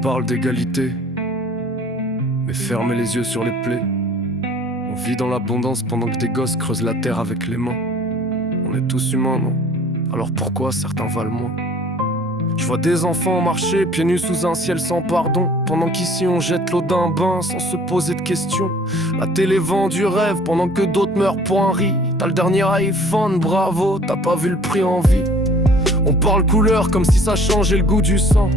parle d'égalité, mais fermez les yeux sur les plaies. On vit dans l'abondance pendant que des gosses creusent la terre avec les mains. On est tous humains, non? Alors pourquoi certains valent moins? Je vois des enfants marcher pieds nus sous un ciel sans pardon, pendant qu'ici on jette l'eau d'un bain sans se poser de questions. La télé vend du rêve pendant que d'autres meurent pour un riz. T'as le dernier iPhone, bravo, t'as pas vu le prix en vie. On parle couleur comme si ça changeait le goût du sang.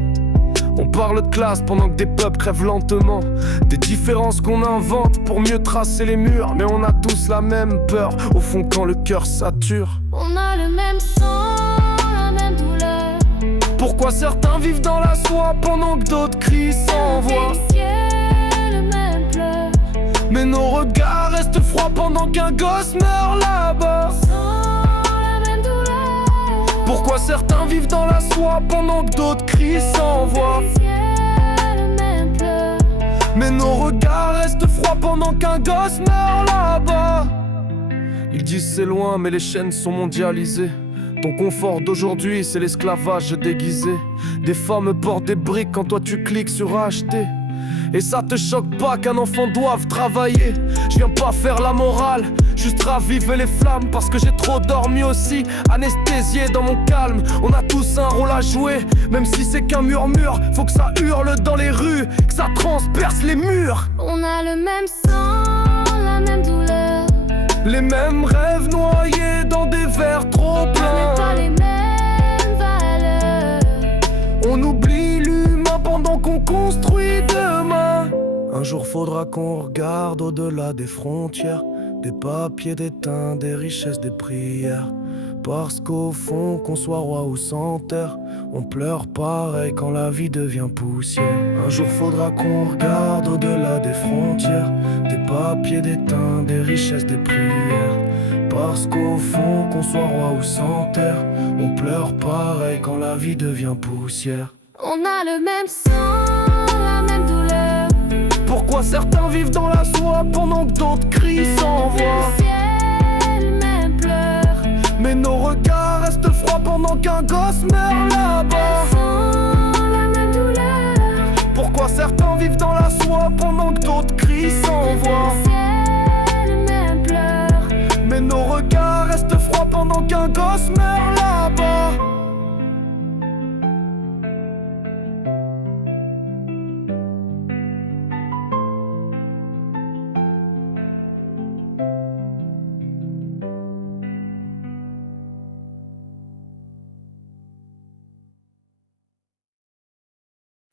On parle de classe pendant que des peuples crèvent lentement. Des différences qu'on invente pour mieux tracer les murs. Mais on a tous la même peur, au fond quand le cœur sature. On a le même sang, la même douleur. Pourquoi certains vivent dans la soie pendant que d'autres crient sans voix? Le même pleur. Mais nos regards restent froids pendant qu'un gosse meurt là-bas. Sans la même douleur. Pourquoi certains vivent dans la soie pendant que d'autres crient sans voix? Le même pleur. Mais nos regards restent froids pendant qu'un gosse meurt là-bas. Ils disent c'est loin mais les chaînes sont mondialisées. Ton confort d'aujourd'hui c'est l'esclavage déguisé. Des femmes portent des briques quand toi tu cliques sur acheter. Et ça te choque pas qu'un enfant doive travailler? Je viens pas faire la morale, juste raviver les flammes. Parce que j'ai trop dormi aussi, anesthésié dans mon calme. On a tous un rôle à jouer, même si c'est qu'un murmure. Faut que ça hurle dans les rues, que ça transperce les murs. On a le même sang, la même douleur. Les mêmes rêves noyés dans des verres trop On pleins. n'est pas les mêmes valeurs. On oublie l'humain pendant qu'on construit demain. Un jour faudra qu'on regarde au-delà des frontières, des papiers, des teints, des richesses, des prières. Parce qu'au fond, qu'on soit roi ou sans terre, on pleure pareil quand la vie devient poussière. Un jour faudra qu'on regarde au-delà des frontières, des papiers, des teints, des richesses, des prières. Parce qu'au fond, qu'on soit roi ou sans terre, on pleure pareil quand la vie devient poussière. On a le même sang, la même douleur. Pourquoi certains vivent dans la soie pendant que d'autres crient sans voix? Le même pleur. Mais nos regards restent froids pendant qu'un gosse meurt là-bas. Sans la même douleur. Pourquoi certains vivent dans la soie pendant que d'autres crient sans voix? Le même pleur. Mais nos regards restent froids pendant qu'un gosse